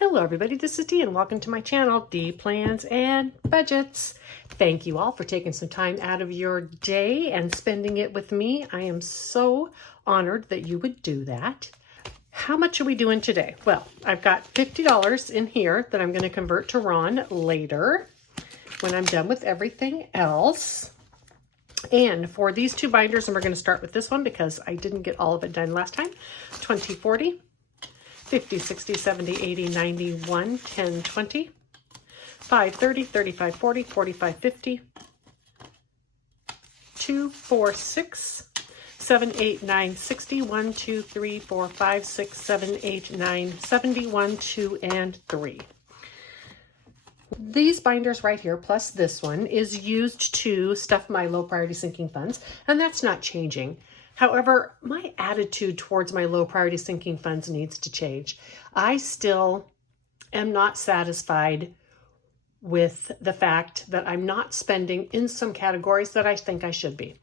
Hello everybody, this is Dee and welcome to my channel, Dee Plans and Budgets. Thank you all for taking some time out of your day and spending it with me. I am so honored that you would do that. How much are we doing today? Well, I've got $50 in here that I'm going to convert to RON later when I'm done with everything else. And for these two binders, and we're going to start with this one because I didn't get all of it done last time, 20, 40. 50, 60, 70, 80, 90, 1, 10, 20, 5, 30, 35, 40, 45, 50, 2, 4, 6, 7, 8, 9, 60, 1, 2, 3, 4, 5, 6, 7, 8, 9, 70, 1, 2, and 3. These binders right here, plus this one, is used to stuff my low priority sinking funds, and that's not changing. However, my attitude towards my low priority sinking funds needs to change. I still am not satisfied with the fact that I'm not spending in some categories that I think I should be.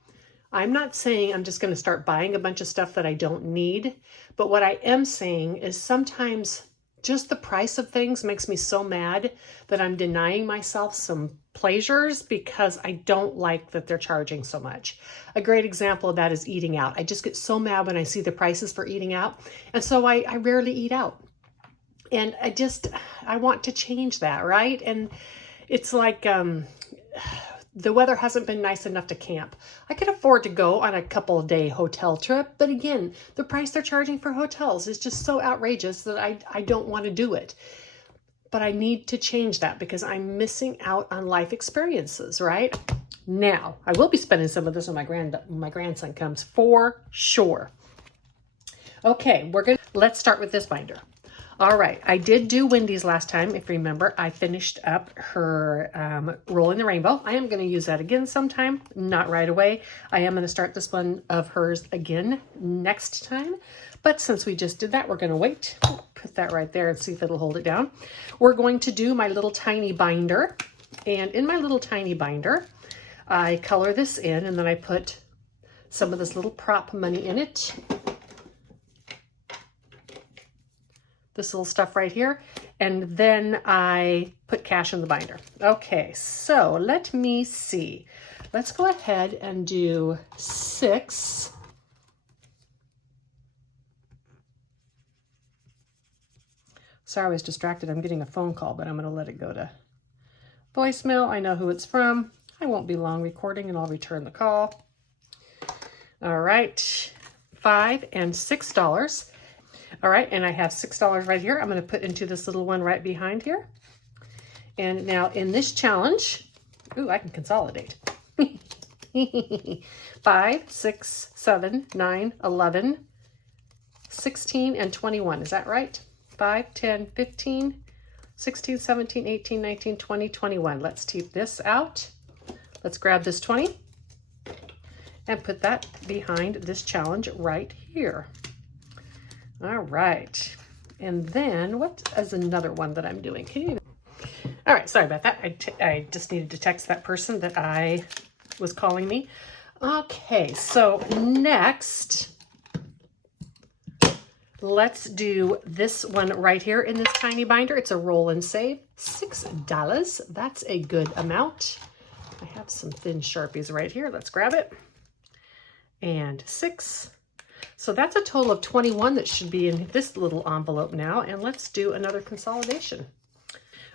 I'm not saying I'm just going to start buying a bunch of stuff that I don't need, but what I am saying is sometimes just the price of things makes me so mad that I'm denying myself some pleasures because I don't like that they're charging so much. A great example of that is eating out. I just get so mad when I see the prices for eating out. And so I rarely eat out. And I want to change that, right? And it's like the weather hasn't been nice enough to camp. I could afford to go on a couple of day hotel trip, but again, the price they're charging for hotels is just so outrageous that I don't want to do it. But I need to change that because I'm missing out on life experiences, right? Now, I will be spending some of this when my grandson comes for sure. Okay, let's start with this binder. All right, I did do Wendy's last time. If you remember, I finished up her Rolling the Rainbow. I am going to use that again sometime, not right away. I am going to start this one of hers again next time. But since we just did that, we're going to wait. Put that right there and see if it'll hold it down. We're going to do my little tiny binder. And in my little tiny binder, I color this in and then I put some of this little prop money in it. This little stuff right here, and then I put cash in the binder. Okay, so let me see. Let's go ahead and do 6. Sorry, I was distracted. I'm getting a phone call, but I'm going to let it go to voicemail. I know who it's from. I won't be long recording, and I'll return the call. All right, $5 and $6. All right, and I have $6 right here. I'm going to put into this little one right behind here. And now in this challenge, ooh, I can consolidate. 5, 6, 7, 9, 11, 16, and 21. Is that right? 5, 10, 15, 16, 17, 18, 19, 20, 21. Let's take this out. Let's grab this 20 and put that behind this challenge right here. All right, and then what is another one that I'm doing? All right, sorry about that. I just needed to text that person that I was calling me. Okay, so next, let's do this one right here in this tiny binder. It's a roll and save, $6. That's a good amount. I have some thin Sharpies right here. Let's grab it. And 6. So that's a total of 21 that should be in this little envelope now. And let's do another consolidation.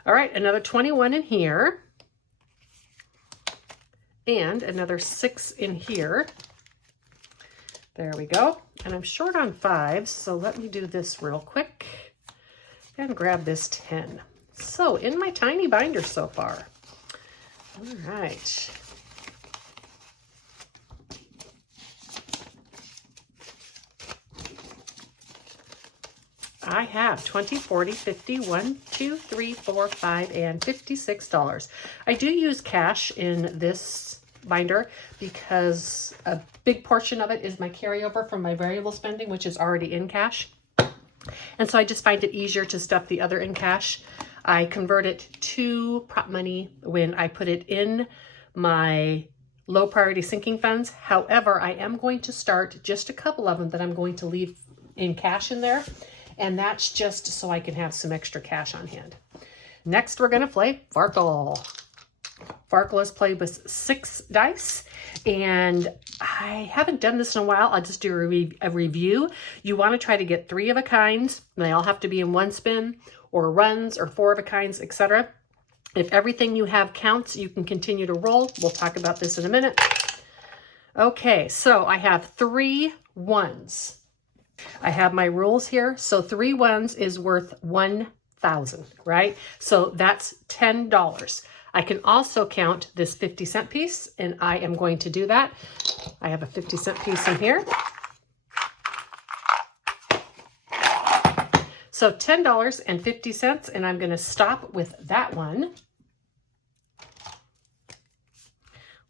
All right, another 21 in here. And another 6 in here. There we go. And I'm short on 5, so let me do this real quick. And grab this 10. So in my tiny binder so far. All right. I have 20, 40, 50, 1, 2, 3, 4, 5, and $56. I do use cash in this binder because a big portion of it is my carryover from my variable spending, which is already in cash. And so I just find it easier to stuff the other in cash. I convert it to prop money when I put it in my low priority sinking funds. However, I am going to start just a couple of them that I'm going to leave in cash in there. And that's just so I can have some extra cash on hand. Next, we're going to play Farkle. Farkle is played with 6 dice, and I haven't done this in a while. I'll just do a review. You want to try to get 3 of a kind, and they all have to be in 1 spin, or runs, or 4 of a kinds, etc. If everything you have counts, you can continue to roll. We'll talk about this in a minute. Okay, so I have 3 ones. I have my rules here. So 3 ones is worth 1,000, right? So that's $10. I can also count this 50-cent piece, and I am going to do that. I have a 50-cent piece in here. So $10.50, and I'm going to stop with that one.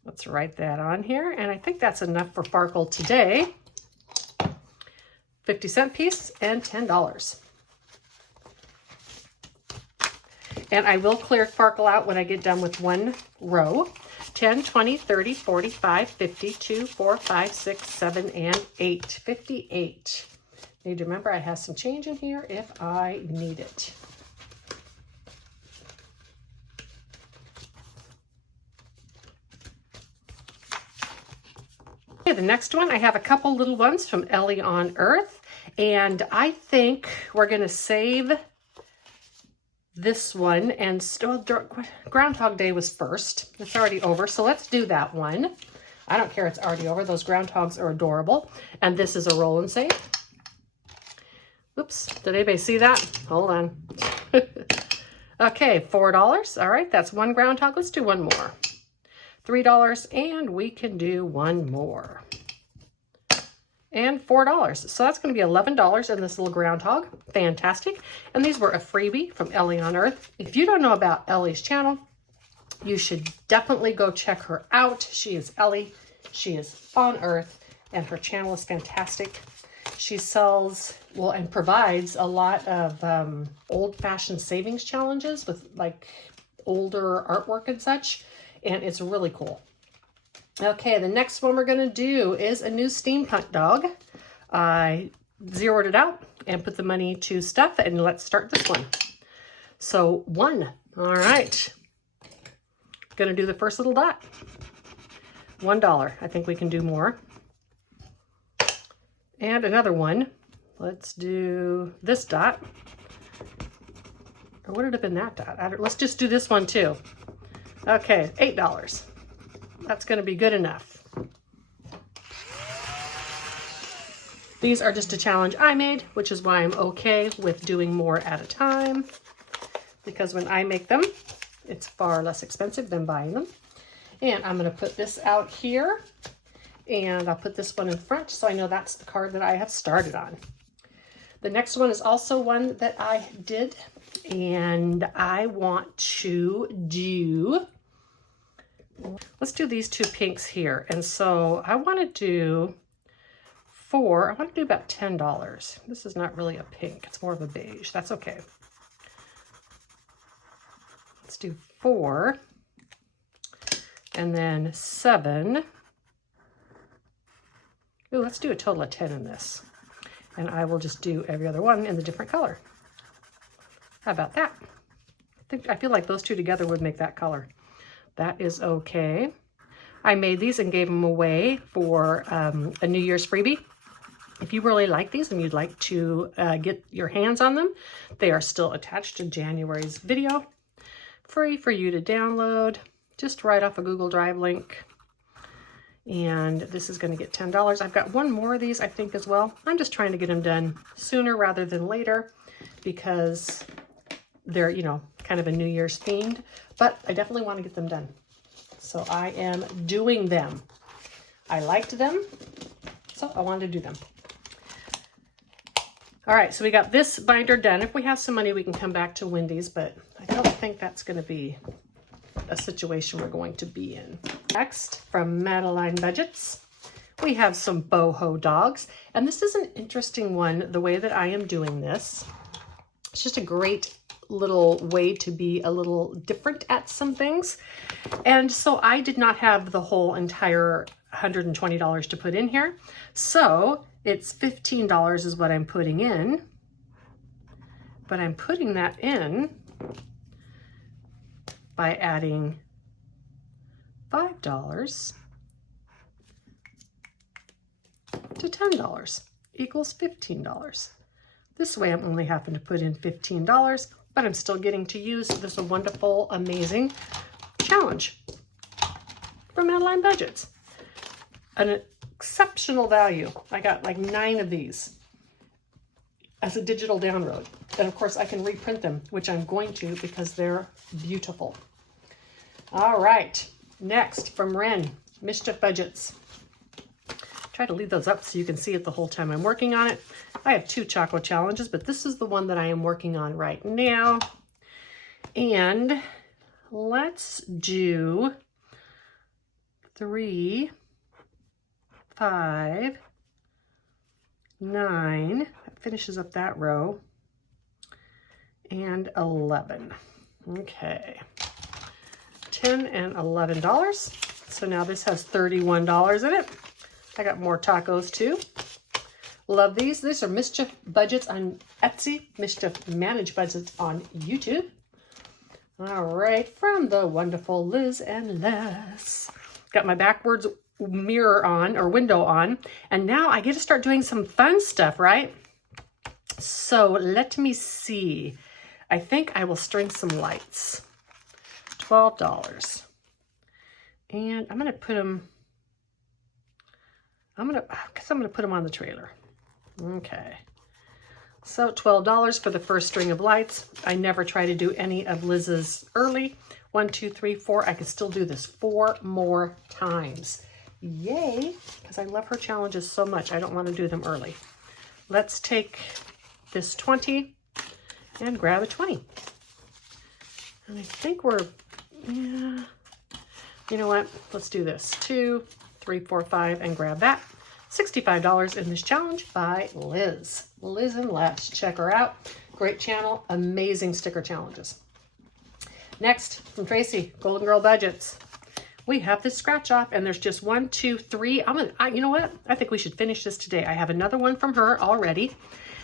Let's write that on here, and I think that's enough for Farkle today. 50-cent piece and $10. And I will clear Farkle out when I get done with one row. 10, 20, 30, 45, 52, 4, 5, 6, 7, and 8. 58. Need to remember I have some change in here if I need it. Okay, the next one, I have a couple little ones from Ellie on Earth. And I think we're going to save this one, and still Groundhog Day was first. It's already over, so let's do that one. I don't care, it's already over. Those groundhogs are adorable. And this is a roll and save. Oops, did anybody see that? Hold on. Okay, $4. All right, that's 1 groundhog. Let's do one more. $3, and we can do one more. And $4. So that's going to be $11 in this little groundhog. Fantastic. And these were a freebie from Ellie on Earth. If you don't know about Ellie's channel, you should definitely go check her out. She is Ellie. She is on Earth, and her channel is fantastic. She sells, well, and provides a lot of old-fashioned savings challenges with like older artwork and such. And it's really cool. Okay, the next one we're going to do is a new steampunk dog. I zeroed it out and put the money to stuff, and let's start this one. So 1. All right. Going to do the first little dot. $1. I think we can do more. And another one. Let's do this dot. Or would it have been that dot? Let's just do this one too. Okay, $8. That's going to be good enough. These are just a challenge I made, which is why I'm okay with doing more at a time. Because when I make them, it's far less expensive than buying them. And I'm going to put this out here. And I'll put this one in front so I know that's the card that I have started on. The next one is also one that I did. And I want to do... Let's do these 2 pinks here. And so I want to do 4. I want to do about $10. This is not really a pink. It's more of a beige. That's okay. Let's do 4. And then 7. Ooh, let's do a total of 10 in this. And I will just do every other one in the different color. How about that? I feel like those 2 together would make that color. That is okay. I made these and gave them away for a New Year's freebie. If you really like these and you'd like to get your hands on them, they are still attached to January's video. Free for you to download, just right off a Google Drive link. And this is going to get $10. I've got one more of these, I think, as well. I'm just trying to get them done sooner rather than later because they're, you know, kind of a New Year's themed, but I definitely want to get them done. So I am doing them. I liked them, so I wanted to do them. All right, so we got this binder done. If we have some money, we can come back to Wendy's, but I don't think that's going to be a situation we're going to be in. Next, from Deeplansandbudgets, we have some boho dogs, and this is an interesting one, the way that I am doing this. It's just a great little way to be a little different at some things. And so I did not have the whole entire $120 to put in here. So it's $15 is what I'm putting in. but I'm putting that in by adding $5 to $10 equals $15. This way I'm only having to put in $15, but I'm still getting to use this wonderful, amazing challenge from Adeline Budgets. An exceptional value. I got like 9 of these as a digital download. And of course I can reprint them, which I'm going to because they're beautiful. All right, next from Ren, Mischief Budgets. Try to leave those up so you can see it the whole time I'm working on it. I have 2 Choco challenges, but this is the one that I am working on right now. And let's do 3, 5, 9. That finishes up that row. And 11. Okay. $10 and $11. So now this has $31 in it. I got more tacos too. Love these. These are Mischief Budgets on Etsy, Mischief Managed Budgets on YouTube. All right, from the wonderful Liz and Les. Got my backwards mirror on, or window on, and now I get to start doing some fun stuff, right? So let me see. I think I will string some lights. $12. And I'm going to put them, I'm going to put them on the trailer. Okay. So $12 for the first string of lights. I never try to do any of Liz's early. 1, 2, 3, 4. I could still do this 4 more times. Yay, because I love her challenges so much. I don't want to do them early. Let's take this 20 and grab a 20. And I think we're, yeah, you know what? Let's do this. 2, 3, 4, 5, and grab that. $65 in this challenge by Liz. Liz and Les. Check her out. Great channel. Amazing sticker challenges. Next, from Tracy, Golden Girl Budgets. We have this scratch off, and there's just 1, 2, 3. You know what? I think we should finish this today. I have another one from her already.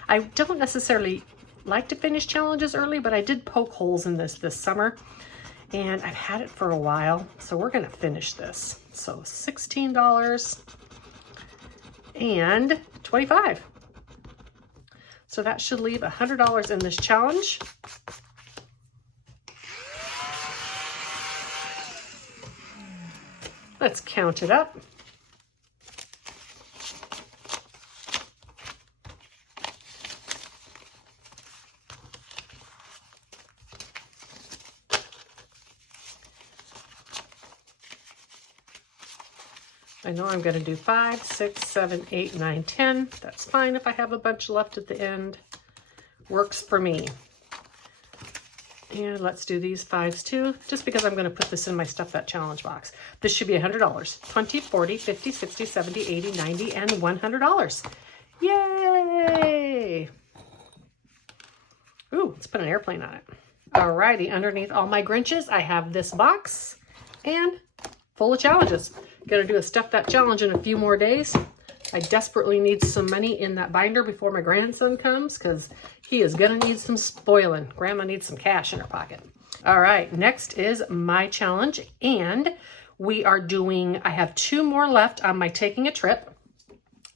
I don't necessarily like to finish challenges early, but I did poke holes in this summer, and I've had it for a while, so we're going to finish this. So $16 and $25. So that should leave $100 in this challenge. Let's count it up. I know I'm going to do 5, 6, 7, 8, 9, 10. That's fine if I have a bunch left at the end. Works for me. And let's do these 5s too, just because I'm going to put this in my Stuff That Challenge box. This should be $100. 20, 40, 50, 60, 70, 80, 90, and $100. Yay! Ooh, let's put an airplane on it. Alrighty, underneath all my Grinches, I have this box and full of challenges. Gonna do a Stuff That Challenge in a few more days. I desperately need some money in that binder before my grandson comes, because he is gonna need some spoiling. Grandma needs some cash in her pocket. All right, next is my challenge, and we are doing, I have 2 more left on my Taking a Trip.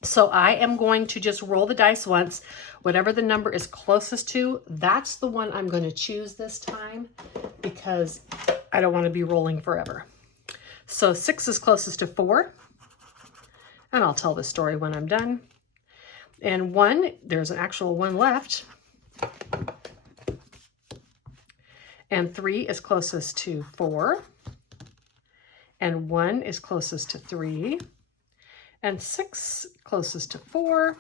So I am going to just roll the dice once. Whatever the number is closest to, that's the one I'm going to choose this time, because I don't want to be rolling forever. So 6 is closest to 4. And I'll tell the story when I'm done. And 1, there's an actual 1 left. And 3 is closest to 4. And 1 is closest to 3. And 6 closest to 4.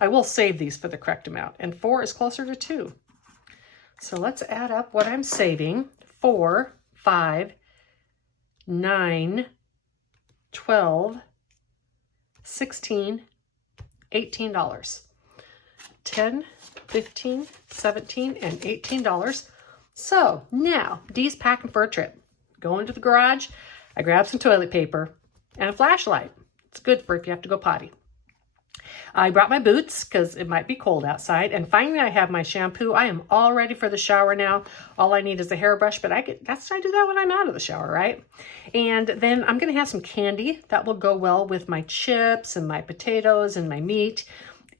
I will save these for the correct amount. And 4 is closer to 2. So let's add up what I'm saving. 4, 5, 9, 12, 16, $18. 10, 15, 17, and $18. So now, Dee's packing for a trip. Going to the garage, I grabbed some toilet paper and a flashlight. It's good for if you have to go potty. I brought my boots because it might be cold outside. And finally, I have my shampoo. I am all ready for the shower now. All I need is a hairbrush, but I do that when I'm out of the shower, right? And then I'm going to have some candy that will go well with my chips and my potatoes and my meat.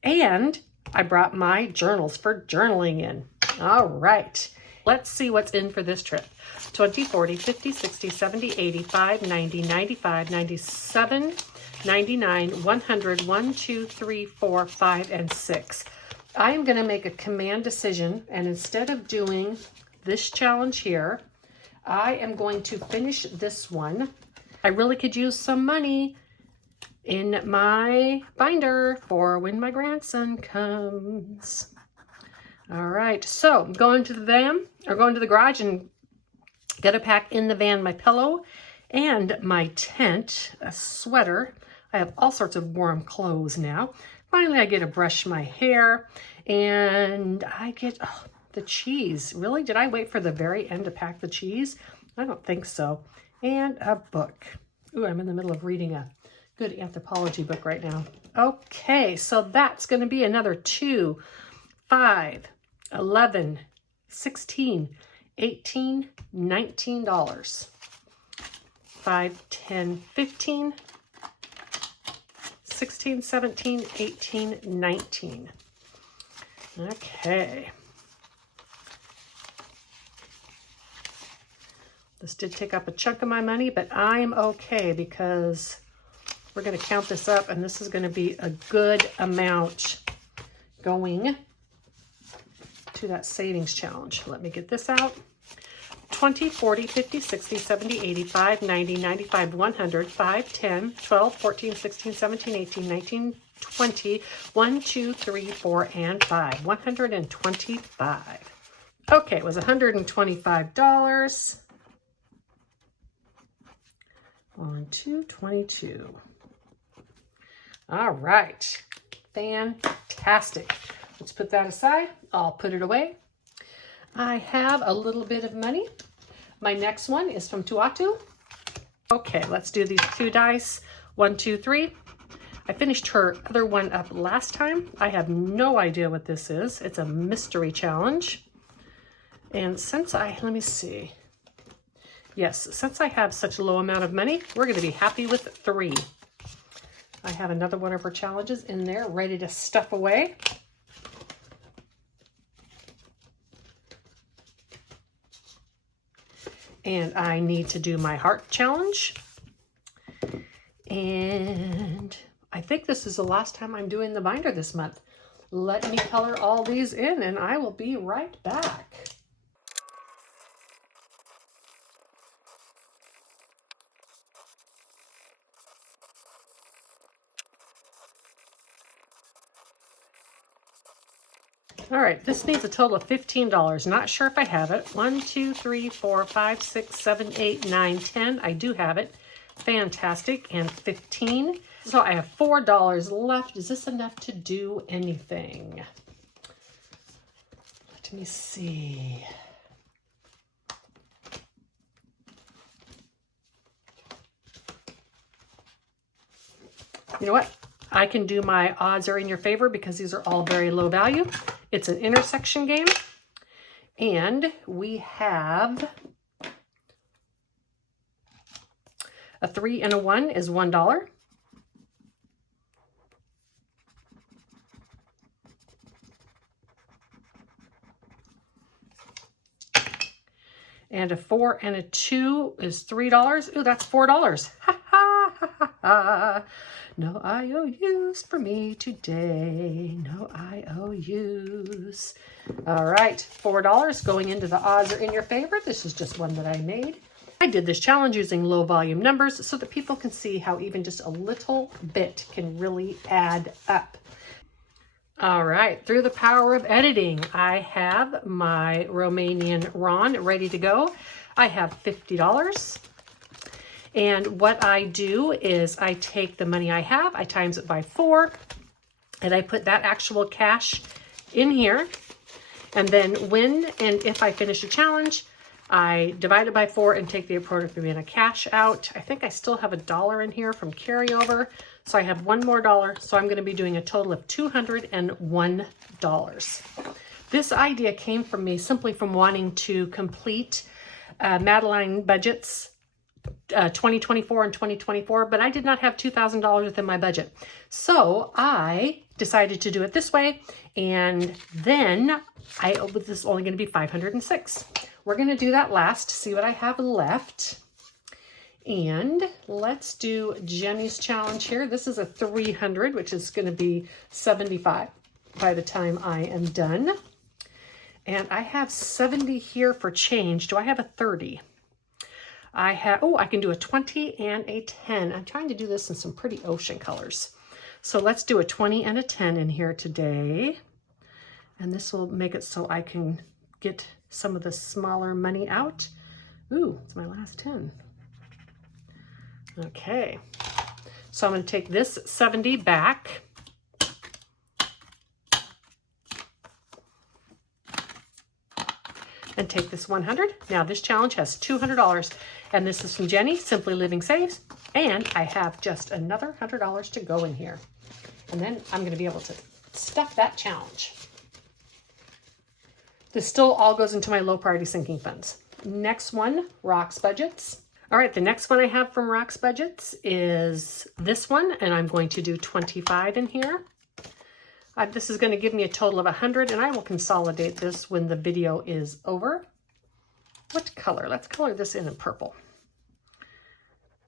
And I brought my journals for journaling in. All right. Let's see what's in for this trip. 20, 40, 50, 60, 70, 85, 90, 95, 97, 99, 100, 1, 2, 3, 4, 5, and 6. I am going to make a command decision, and instead of doing this challenge here, I am going to finish this one. I really could use some money in my binder for when my grandson comes. All right, so I'm going to the van, or going to the garage, and gotta pack in the van my pillow and my tent, a sweater. I have all sorts of warm clothes now. Finally, I get to brush my hair, and I get the cheese. Really? Did I wait for the very end to pack the cheese? I don't think so. And a book. Ooh, I'm in the middle of reading a good anthropology book right now. Okay, so that's going to be another 2, 5, 11, 16, 18, $19. 5, 10, 15, 16, 17, 18, 19. Okay. This did take up a chunk of my money, but I'm okay because we're going to count this up, and this is going to be a good amount going to that savings challenge. Let me get this out. 20, 40, 50, 60, 70, 85, 90, 95, 100, 5, 10, 12, 14, 16, 17, 18, 19, 20, 1, 2, 3, 4, and 5. 125. Okay, it was $125. 1, 2, 22. All right, fantastic. Let's put that aside. I'll put it away. I have a little bit of money. My next one is from Tuatu. Okay, let's do these 2 dice. 1, 2, 3. I finished her other one up last time. I have no idea what this is. It's a mystery challenge. And since let me see. Yes, since I have such a low amount of money, we're going to be happy with 3. I have another one of her challenges in there ready to stuff away. And I need to do my heart challenge. And I think this is the last time I'm doing the binder this month. Let me color all these in, and I will be right back. All right, this needs a total of $15. Not sure if I have it. 1, 2, 3, 4, 5, 6, 7, 8, 9, 10. I do have it. Fantastic. And 15. So I have $4 left. Is this enough to do anything? Let me see. You know what? I can do my odds are in your favor because these are all very low value. It's an intersection game. And we have a 3 and a 1 is $1. And a 4 and a 2 is $3. Ooh, that's $4. Ha ha ha ha ha. No IOUs for me today. No IOUs. All right, $4 going into the odds are in your favor. This is just one that I made. I did this challenge using low volume numbers so that people can see how even just a little bit can really add up. All right, through the power of editing, I have my Romanian RON ready to go. I have $50. And what I do is I take the money I have, I times it by 4, and I put that actual cash in here. And then when and if I finish a challenge, I divide it by 4 and take the appropriate amount of cash out. I think I still have $1 in here from carryover. So I have one more dollar, so I'm going to be doing a total of $201. This idea came from me simply from wanting to complete Madeline Budgets 2024 and 2024, but I did not have $2,000 within my budget. So I decided to do it this way, and then this is only going to be 506. We're going to do that last, see what I have left. And let's do Jenny's challenge here. This is a 300, which is going to be 75 by the time I am done. And I have 70 here for change. Do I have a 30? I have, oh, I can do a 20 and a 10. I'm trying to do this in some pretty ocean colors. So let's do a 20 and a 10 in here today. And this will make it so I can get some of the smaller money out. Ooh, it's my last 10. Okay, so I'm going to take this 70 back. And take this 100. Now this challenge has $200, and this is from Jenny, Simply Living Saves, and I have just another $100 to go in here. And then I'm going to be able to stuff that challenge. This still all goes into my low priority sinking funds. Next one, Rock's Budgets. All right, the next one I have from Rock's Budgets is this one, and I'm going to do 25 in here. This is going to give me a total of 100, and I will consolidate this when the video is over. What color? Let's color this in purple.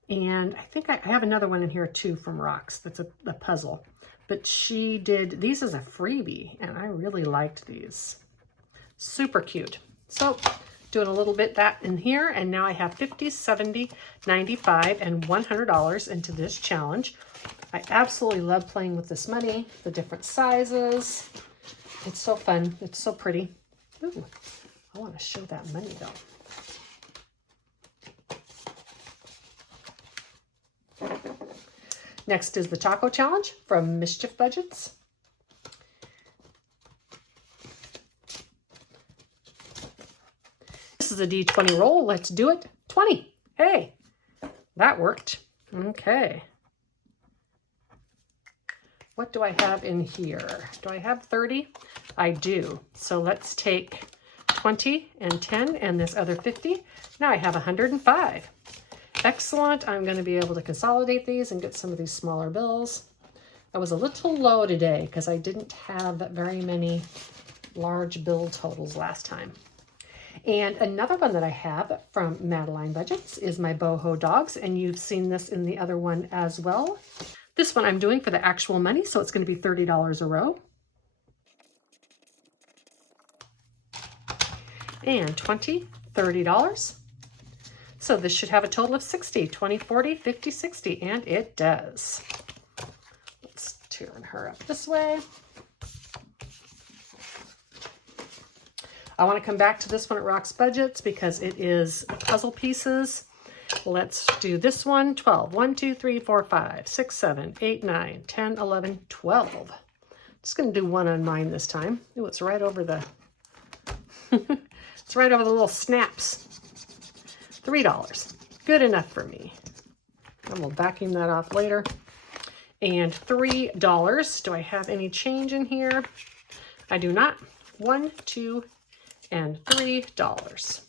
And I think I have another one in here too from Rock's that's a puzzle. But she did these as a freebie, and I really liked these. Super cute. So doing a little bit that in here, and now I have 50, 70, 95, and $100 into this challenge. I absolutely love playing with this money, the different sizes. It's so fun. It's so pretty. Ooh, I want to show that money though. Next is the Taco Challenge from Mischief Budgets. This is a D20 roll. Let's do it. 20. Hey, that worked. Okay. What do I have in here? Do I have 30? I do. So let's take 20 and 10 and this other 50. Now I have 105. Excellent. I'm going to be able to consolidate these and get some of these smaller bills. I was a little low today because I didn't have very many large bill totals last time. And another one that I have from Madeline Budgets is my Boho Dogs, and you've seen this in the other one as well. This one I'm doing for the actual money, so it's going to be $30 a row. And 20, $30. So this should have a total of 60, 20, 40, 50, 60, and it does. Let's turn her up this way. I want to come back to this one at Rock's Budgets because it is puzzle pieces. Let's do this one. 12. 1, 2, 3, 4, 5, 6, 7, 8, 9, 10, 11, 12. Just going to do one on mine this time. Ooh, it's right over the it's right over the little snaps. $3. Good enough for me. And we'll vacuum that off later. And $3. Do I have any change in here? I do not. 1, 2, and $3.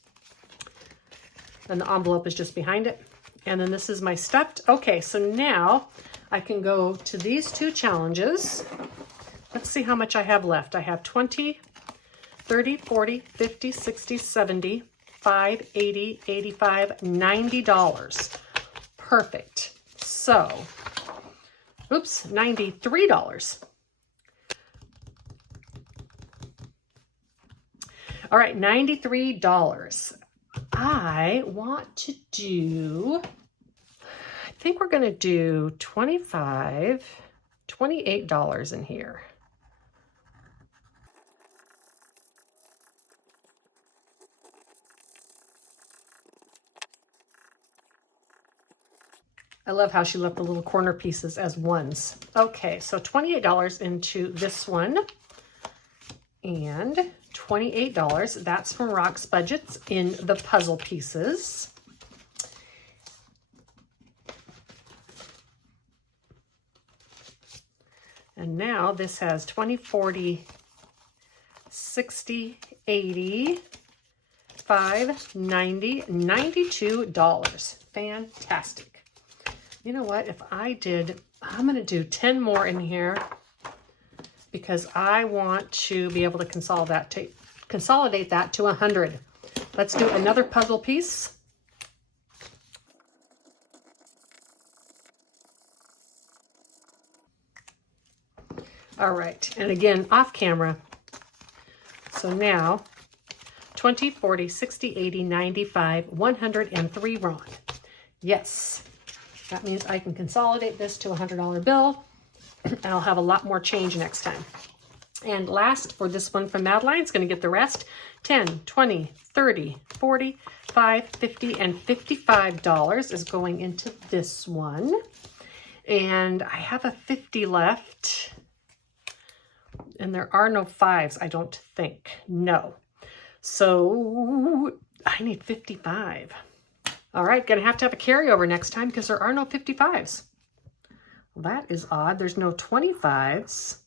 And the envelope is just behind it. And then this is my stuffed. Okay, so now I can go to these two challenges. Let's see how much I have left. I have 20, 30, 40, 50, 60, 70, 5, 80, 85, $90. Perfect. So, oops, $93. All right, $93. I want to do, I think we're going to do $28 in here. I love how she left the little corner pieces as ones. Okay, so $28 into this one. And $28, that's from Rock's Budgets in the puzzle pieces. And now this has 20, 40, 60, 80, 5, 90, $92. Fantastic. You know what? If I'm going to do 10 more in here because I want to be able to consolidate that to 100. Let's do another puzzle piece. All right, and again, off camera. So now, 20, 40, 60, 80, 95, 103 rand. Yes, that means I can consolidate this to a $100 bill, and I'll have a lot more change next time. And last, for this one from Madeline, it's going to get the rest. 10, 20, 30, 40, 5, 50, and $55 is going into this one. And I have a 50 left. And there are no 5s, I don't think. No. So I need 55. All right, gonna have to have a carryover next time because there are no 55s. Well, that is odd. There's no 25s.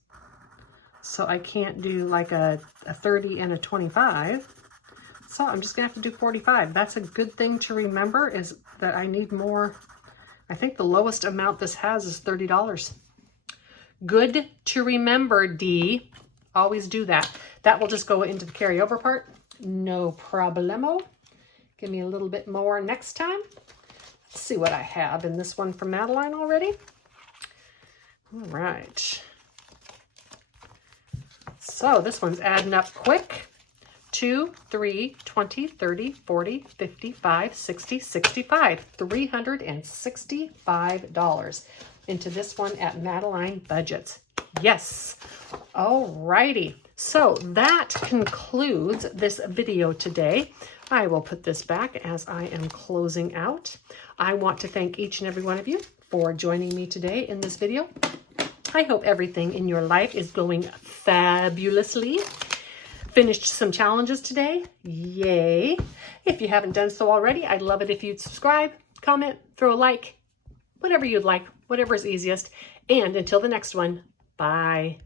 So I can't do like a 30 and a 25. So I'm just gonna have to do 45. That's a good thing to remember, is that I need more. I think the lowest amount this has is $30. Good to remember, Dee. Always do that. That will just go into the carryover part. No problemo. Give me a little bit more next time. Let's see what I have in this one from Madeline already. All right. So this one's adding up quick. 2, 3, 20, 30, 40, 55, 60, 65. $365 into this one at Madeline Budgets. Yes. Alrighty. So that concludes this video today. I will put this back as I am closing out. I want to thank each and every one of you for joining me today in this video. I hope everything in your life is going fabulously. Finished some challenges today. Yay. If you haven't done so already, I'd love it if you'd subscribe, comment, throw a like, whatever you'd like, whatever is easiest. And until the next one, bye.